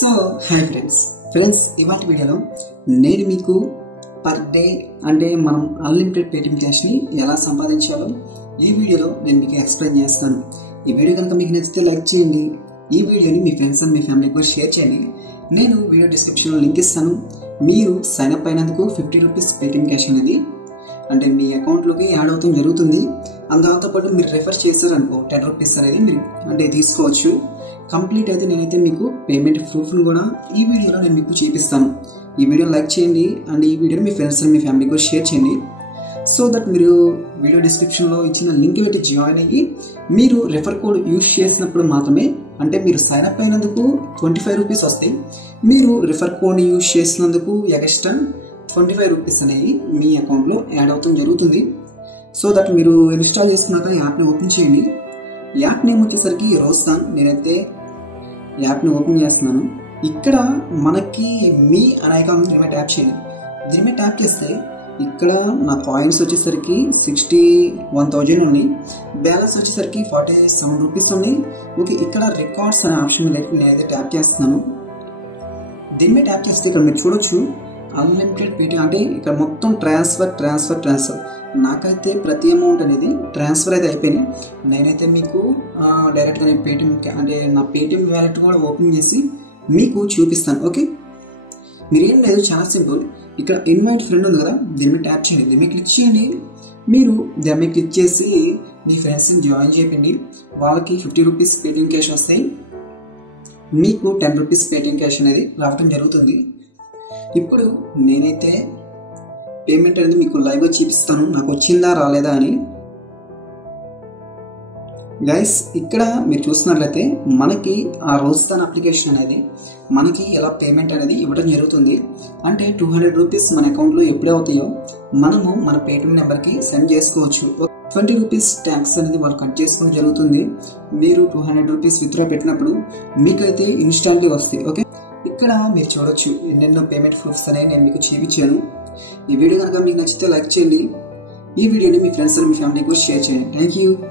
So hi friends ఇవాటి వీడియోలో నేను మీకు పర్ డే అంటే మనం అన్లిమిటెడ్ పేటిఎం క్యాష్ ని ఎలా సంపాదించాలో ఈ వీడియోలో నేను మీకు ఎక్స్ప్లెయిన్ చేస్తాను. ఈ వీడియో కనుక మీకు నచ్చితే లైక్ చేయండి, ఈ వీడియోని మీ ఫ్రెండ్స్ అండ్ మీ ఫ్యామిలీకి కూడా షేర్ చేయండి. నేను వీడియో డిస్క్రిప్షన్లో లింక్ ఇస్తాను. మీరు సైన్ అప్ అయినందుకు 50 రూపీస్ పేటిఎం క్యాష్ అనేది అంటే మీ అకౌంట్లోకి యాడ్ అవుతాం జరుగుతుంది. అండ్ దాంతోపాటు మీరు రెఫర్ చేశారనుకో 10 రూపీస్ అనేది మీరు అంటే తీసుకోవచ్చు. కంప్లీట్ అయితే నేనైతే మీకు పేమెంట్ ప్రూఫ్ను కూడా ఈ వీడియోలో నేను మీకు చూపిస్తాను. ఈ వీడియోని లైక్ చేయండి అండ్ ఈ వీడియోని మీ ఫ్రెండ్స్ అండ్ మీ ఫ్యామిలీకి కూడా షేర్ చేయండి. సో దట్ మీరు వీడియో డిస్క్రిప్షన్లో ఇచ్చిన లింక్ పెట్టి జాయిన్ అయ్యి మీరు రెఫర్ కోడ్ యూజ్ చేసినప్పుడు మాత్రమే అంటే మీరు సైన్ అప్ అయినందుకు 25 రూపీస్ వస్తాయి. మీరు రెఫర్ కోడ్ యూజ్ చేసినందుకు ఎక్స్ట్రా 25 రూపీస్ అనేవి మీ అకౌంట్లో యాడ్ అవుతాం జరుగుతుంది. సో దట్ మీరు ఇన్స్టాల్ చేసుకున్నాక యాప్ని ఓపెన్ చేయండి. యాప్ నేమ్ వచ్చేసరికి రోస్తాన్. నేనైతే యాప్ని ఓపెన్ చేస్తున్నాను. ఇక్కడ మనకి మీ అనే ఐకాన్ దీని మీద ట్యాప్ చేయండి. దీని మీద ట్యాప్ చేస్తే ఇక్కడ నా కాయిన్స్ వచ్చేసరికి 61,000 ఉన్నాయి. బ్యాలెన్స్ వచ్చేసరికి 47 రూపీస్ ఉన్నాయి. ఓకే, ఇక్కడ రికార్డ్స్ అనే ఆప్షన్ నేనైతే ట్యాప్ చేస్తున్నాను. దీని మీద ట్యాప్ చేస్తే ఇక్కడ మీరు చూడొచ్చు అన్లిమిటెడ్ పేటిఎం అంటే ఇక్కడ మొత్తం ట్రాన్స్ఫర్. నాకైతే ప్రతి అమౌంట్ అనేది ట్రాన్స్ఫర్ అయితే అయిపోయింది. నేనైతే మీకు డైరెక్ట్గా నేను పేటిఎం అంటే నా పేటిఎం వ్యాలెట్ కూడా ఓపెన్ చేసి మీకు చూపిస్తాను. ఓకే, మీరేం లేదు, చాలా సింపుల్. ఇక్కడ ఇన్వైట్ ఫ్రెండ్ ఉంది కదా, దీని మీద ట్యాప్ చేయండి. దీని మీద క్లిక్ చేయండి. మీరు దాని మీద క్లిక్ చేసి మీ ఫ్రెండ్స్ని జాయిన్ చేయండి. వాళ్ళకి 50 రూపీస్ పేటిఎం క్యాష్ వస్తాయి, మీకు 10 రూపీస్ పేటిఎం క్యాష్ అనేది రావడం జరుగుతుంది. ఇప్పుడు నేనైతే పేమెంట్ అనేది మీకు లైవ్గా చూపిస్తాను, నాకు వచ్చిందా రాలేదా అని. గైస్, ఇక్కడ మీరు చూసినట్లయితే మనకి ఆ రోస్తాన్ అప్లికేషన్ అనేది మనకి ఎలా పేమెంట్ అనేది ఇవ్వడం జరుగుతుంది. అంటే 200 రూపీస్ మన అకౌంట్లో ఎప్పుడే అవుతాయో మనము మన పేటిఎం నెంబర్కి సెండ్ చేసుకోవచ్చు. 20 రూపీస్ ట్యాక్స్ అనేది వాళ్ళు కట్ చేసుకోవడం జరుగుతుంది. మీరు 200 రూపీస్ విత్డ్రా పెట్టినప్పుడు మీకైతే ఇన్స్టాంట్గా వస్తాయి. ఓకే, ఇక్కడ మీరు చూడొచ్చు ఎన్నెన్నో పేమెంట్ ప్రూఫ్స్ అనేవి నేను మీకు చూపించాను. ఈ వీడియో కనుక మీకు నచ్చితే లైక్ చేయండి, ఈ వీడియోని మీ ఫ్రెండ్స్ అండ్ మీ ఫ్యామిలీకి కూడా షేర్ చేయండి. Thank you.